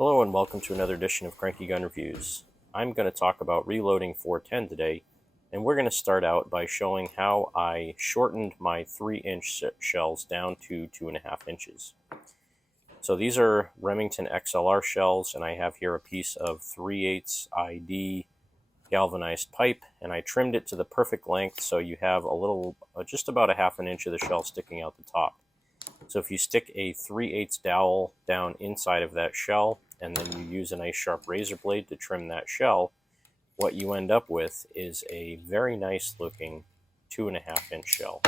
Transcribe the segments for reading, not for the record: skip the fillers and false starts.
Hello and welcome to another edition of Cranky Gun Reviews. I'm going to talk about reloading 410 today, and we're going to start out by showing how I shortened my 3-inch shells down to 2.5 inches. So these are Remington XLR shells, and I have here a piece of 3/8 ID galvanized pipe, and I trimmed it to the perfect length so you have a little, just about a half an inch of the shell sticking out the top. So if you stick a 3/8 dowel down inside of that shell, and then you use a nice sharp razor blade to trim that shell, what you end up with is a very nice looking 2.5 inch shell.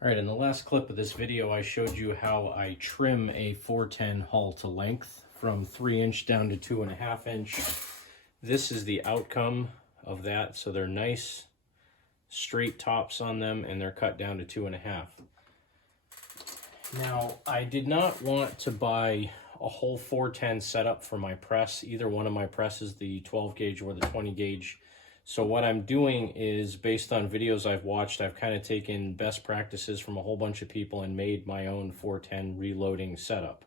Alright, in the last clip of this video I showed you how I trim a 410 hull to length from 3-inch down to 2.5 inch. This is the outcome of that, so they're nice straight tops on them and they're cut down to 2.5. Now, I did not want to buy a whole 410 setup for my press, either one of my presses, the 12 gauge or the 20 gauge. So what I'm doing is, based on videos I've watched, I've kind of taken best practices from a whole bunch of people and made my own 410 reloading setup.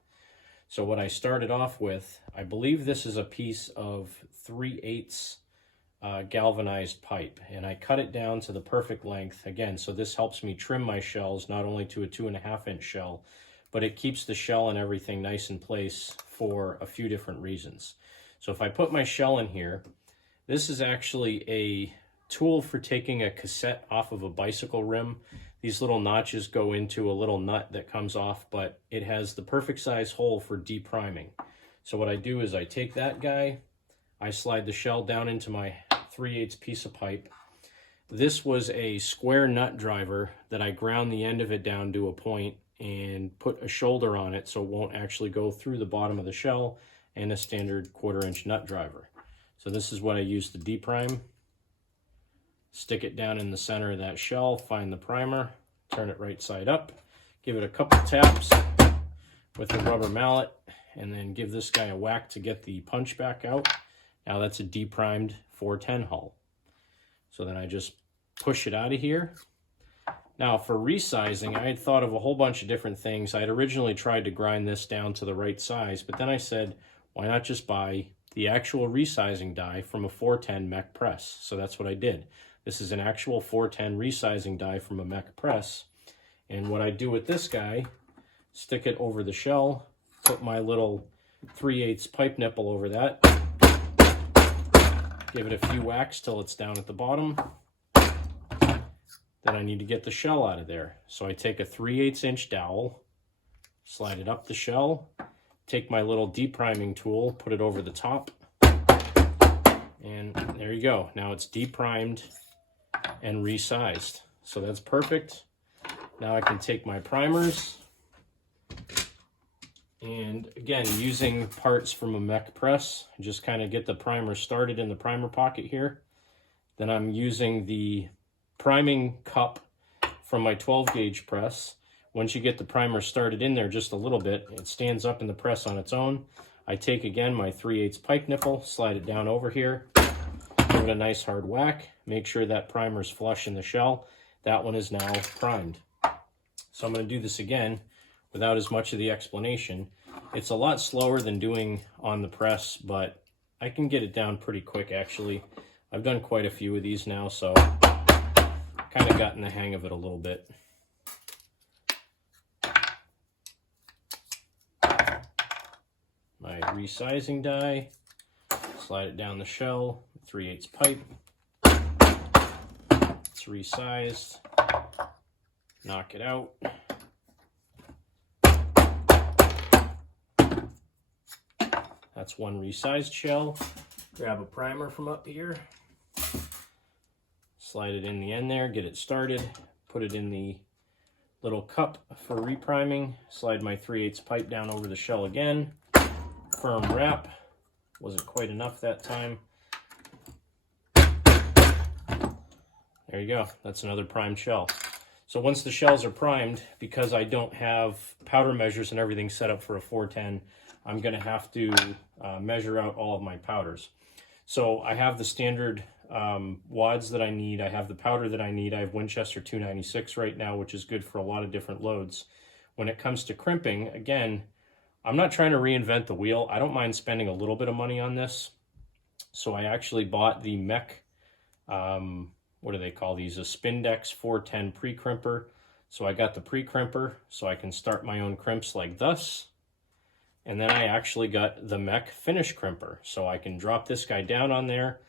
So what I started off with, I believe this is a piece of 3/8 galvanized pipe, and I cut it down to the perfect length again, so this helps me trim my shells not only to a 2.5 inch shell, but it keeps the shell and everything nice in place for a few different reasons. So if I put my shell in here, this is actually a tool for taking a cassette off of a bicycle rim. These little notches go into a little nut that comes off, but it has the perfect size hole for depriming. So what I do is I take that guy, I slide the shell down into my 3/8 piece of pipe. This was a square nut driver that I ground the end of it down to a point and put a shoulder on it so it won't actually go through the bottom of the shell, and a standard 1/4 inch nut driver. So this is what I use to deprime. Stick it down in the center of that shell, find the primer, turn it right side up, give it a couple taps with a rubber mallet, and then give this guy a whack to get the punch back out. Now that's a deprimed 410 hull. So then I just push it out of here. Now for resizing, I had thought of a whole bunch of different things. I had originally tried to grind this down to the right size, but then I said, why not just buy the actual resizing die from a 410 mech press? So that's what I did. This is an actual 410 resizing die from a mech press. And what I do with this guy, stick it over the shell, put my little 3/8 pipe nipple over that, give it a few whacks till it's down at the bottom. Then I need to get the shell out of there. So I take a 3/8 inch dowel, slide it up the shell, take my little depriming tool, put it over the top, and there you go. Now it's deprimed and resized. So that's perfect. Now I can take my primers, and again, using parts from a mech press, just kind of get the primer started in the primer pocket here. Then I'm using the priming cup from my 12 gauge press. Once you get the primer started in there just a little bit, it stands up in the press on its own. I take again my 3/8 pipe nipple, slide it down over here, give it a nice hard whack, make sure that primer's flush in the shell. That one is now primed. So I'm going to do this again without as much of the explanation. It's a lot slower than doing on the press, but I can get it down pretty quick actually. I've done quite a few of these now, so kind of gotten the hang of it a little bit. My resizing die, slide it down the shell, 3/8 pipe. It's resized, knock it out. That's one resized shell. Grab a primer from up here, slide it in the end there, get it started, put it in the little cup for repriming, slide my 3/8 pipe down over the shell again, firm wrap, wasn't quite enough that time. There you go, that's another primed shell. So once the shells are primed, because I don't have powder measures and everything set up for a 410, I'm going to have to measure out all of my powders. So I have the standard wads that I need. I have the powder that I need. I have Winchester 296 right now, which is good for a lot of different loads. When it comes to crimping, again, I'm not trying to reinvent the wheel. I don't mind spending a little bit of money on this. So I actually bought the mech, what do they call these? A Spindex 410 Pre-Crimper. So I got the Pre-Crimper so I can start my own crimps like this. And then I actually got the mech finish crimper. So I can drop this guy down on there,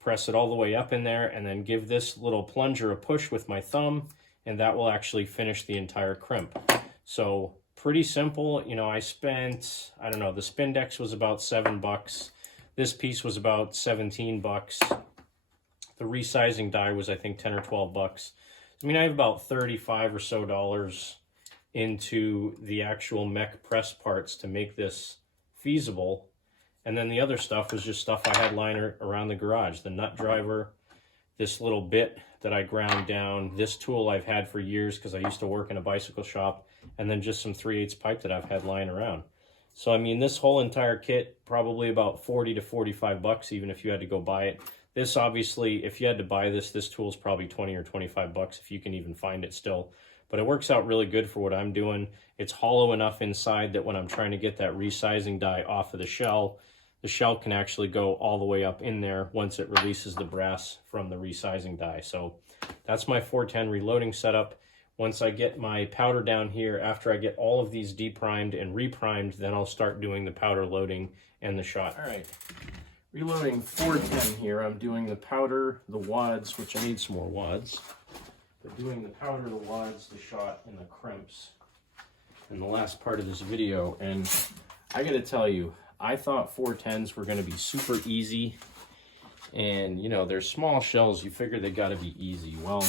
press it all the way up in there, and then give this little plunger a push with my thumb, and that will actually finish the entire crimp. So pretty simple. You know, I spent, I don't know, the Spindex was about $7. This piece was about 17 bucks. The resizing die was, I think, 10 or 12 bucks. I mean, I have about 35 or so dollars into the actual mech press parts to make this feasible. And then the other stuff was just stuff I had lying around the garage. The nut driver, this little bit that I ground down, this tool I've had for years because I used to work in a bicycle shop, and then just some 3/8 pipe that I've had lying around. So, I mean, this whole entire kit, probably about 40 to 45 bucks, even if you had to go buy it. This, obviously, if you had to buy this tool is probably 20 or 25 bucks if you can even find it still. But it works out really good for what I'm doing. It's hollow enough inside that when I'm trying to get that resizing die off of the shell can actually go all the way up in there once it releases the brass from the resizing die. So that's my 410 reloading setup. Once I get my powder down here, after I get all of these deprimed and reprimed, then I'll start doing the powder loading and the shot. All right, reloading 410 here. I'm doing the powder, the wads, which I need some more wads. But doing the powder, the wads, the shot, and the crimps in the last part of this video. And I gotta tell you, I thought 410s were gonna be super easy. And you know, they're small shells, you figure they gotta be easy. Well,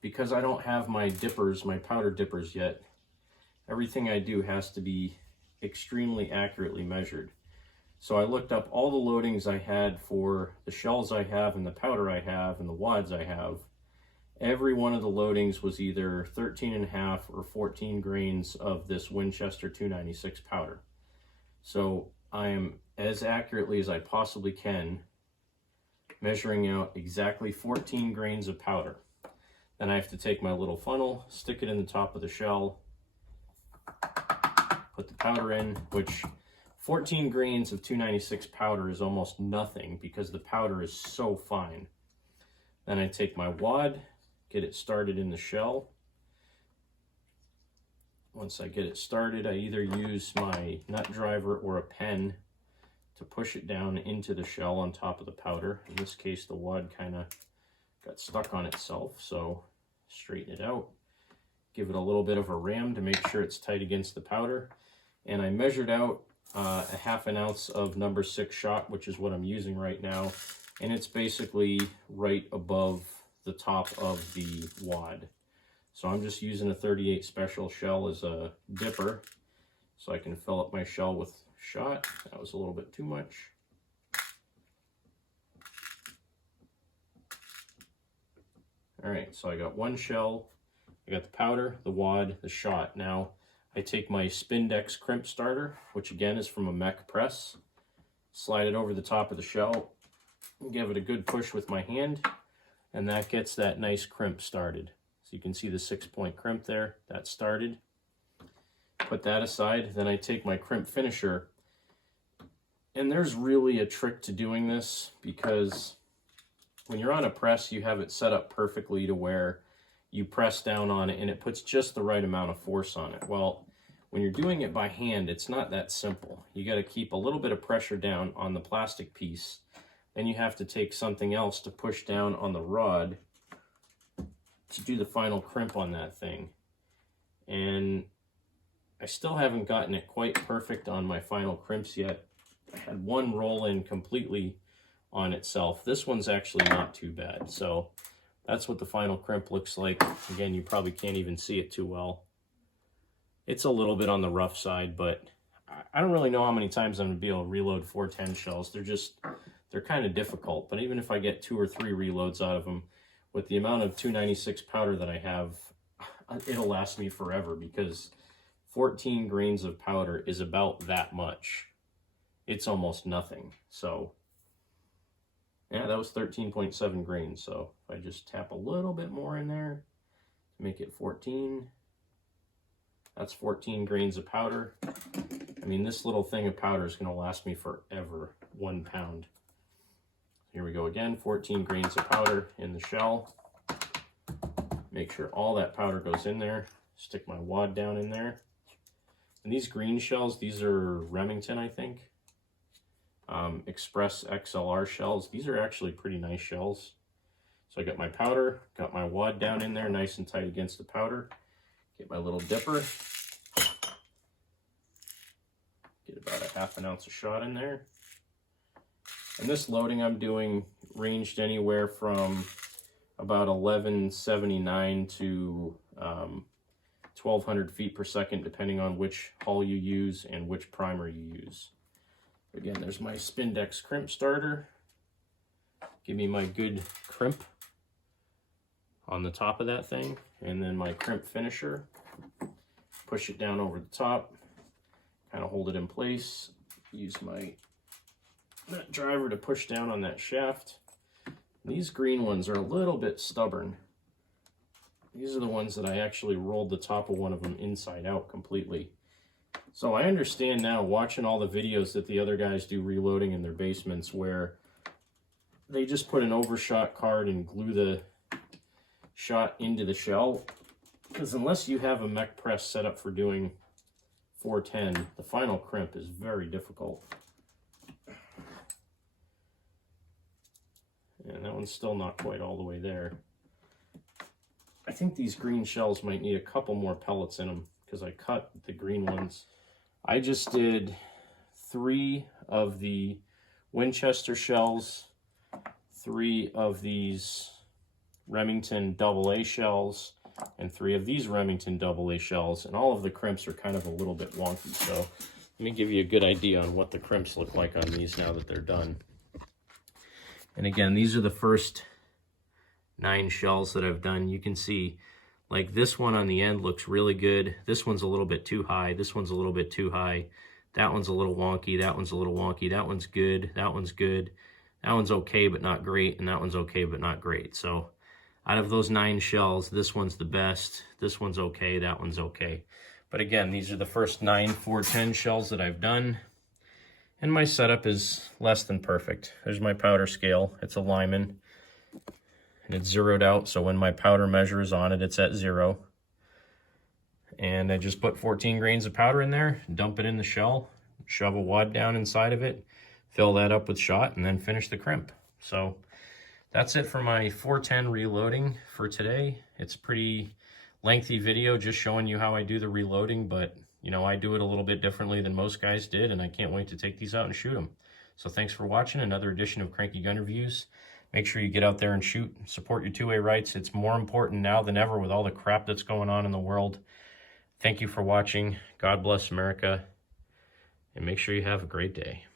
because I don't have my dippers, my powder dippers yet, everything I do has to be extremely accurately measured. So I looked up all the loadings I had for the shells I have and the powder I have and the wads I have. Every one of the loadings was either 13.5 or 14 grains of this Winchester 296 powder. So I am, as accurately as I possibly can, measuring out exactly 14 grains of powder. Then I have to take my little funnel, stick it in the top of the shell, put the powder in, which 14 grains of 296 powder is almost nothing because the powder is so fine. Then I take my wad, get it started in the shell. Once I get it started, I either use my nut driver or a pen to push it down into the shell on top of the powder. In this case, the wad kind of got stuck on itself, so straighten it out, give it a little bit of a ram to make sure it's tight against the powder. And I measured out a ½ ounce of number 6 shot, which is what I'm using right now, and it's basically right above the top of the wad. So I'm just using a 38 special shell as a dipper so I can fill up my shell with shot. That was a little bit too much. All right, so I got one shell, I got the powder, the wad, the shot. Now I take my Spindex crimp starter, which again is from a mech press, slide it over the top of the shell, and give it a good push with my hand, and that gets that nice crimp started. So you can see the 6-point crimp there, that started. Put that aside, then I take my crimp finisher, and there's really a trick to doing this because when you're on a press, you have it set up perfectly to where you press down on it and it puts just the right amount of force on it. Well, when you're doing it by hand, it's not that simple. You got to keep a little bit of pressure down on the plastic piece. Then you have to take something else to push down on the rod to do the final crimp on that thing. And I still haven't gotten it quite perfect on my final crimps yet. I had one roll in completely on itself. This one's actually not too bad. So that's what the final crimp looks like. Again, you probably can't even see it too well. It's a little bit on the rough side, but I don't really know how many times I'm gonna be able to reload 410 shells. They're kind of difficult, but even if I get 2 or 3 reloads out of them, with the amount of 296 powder that I have, it'll last me forever because 14 grains of powder is about that much. It's almost nothing. So Yeah, that was 13.7 grains. So if I just tap a little bit more in there to make it 14, that's 14 grains of powder. I mean, this little thing of powder is going to last me forever, 1 pound. Here we go again, 14 grains of powder in the shell. Make sure all that powder goes in there. Stick my wad down in there. And these green shells, these are Remington, I think. Express XLR shells. These are actually pretty nice shells. So I got my powder, got my wad down in there nice and tight against the powder. Get my little dipper. Get about a ½ ounce of shot in there. And this loading I'm doing ranged anywhere from about 1179 to 1200 feet per second, depending on which hull you use and which primer you use. Again, there's my Spindex crimp starter. Give me my good crimp on the top of that thing, and then my crimp finisher. Push it down over the top, kind of hold it in place. Use my nut driver to push down on that shaft. These green ones are a little bit stubborn. These are the ones that I actually rolled the top of one of them inside out completely. So I understand now, watching all the videos that the other guys do reloading in their basements, where they just put an overshot card and glue the shot into the shell. Because unless you have a mech press set up for doing 410, the final crimp is very difficult. And that one's still not quite all the way there. I think these green shells might need a couple more pellets in them because I cut the green ones. I just did 3 of the Winchester shells, 3 of these Remington AA shells, and 3 of these Remington AA shells, and all of the crimps are kind of a little bit wonky. So let me give you a good idea on what the crimps look like on these now that they're done. And again, these are the first 9 shells that I've done. You can see, like, this one on the end looks really good. This one's a little bit too high. This one's a little bit too high. That one's a little wonky. That one's a little wonky. That one's good. That one's good. That one's okay, but not great. And that one's okay, but not great. So out of those 9 shells, this one's the best. This one's okay. That one's okay. But again, these are the first 9 410 shells that I've done. And my setup is less than perfect. There's my powder scale. It's a Lyman. And it's zeroed out, so when my powder measure is on it, it's at 0. And I just put 14 grains of powder in there, dump it in the shell, shove a wad down inside of it, fill that up with shot, and then finish the crimp. So that's it for my 410 reloading for today. It's a pretty lengthy video just showing you how I do the reloading, but you know, I do it a little bit differently than most guys did, and I can't wait to take these out and shoot them. So thanks for watching another edition of Cranky Gun Reviews. Make sure you get out there and shoot. Support your two-way rights. It's more important now than ever with all the crap that's going on in the world. Thank you for watching. God bless America. And make sure you have a great day.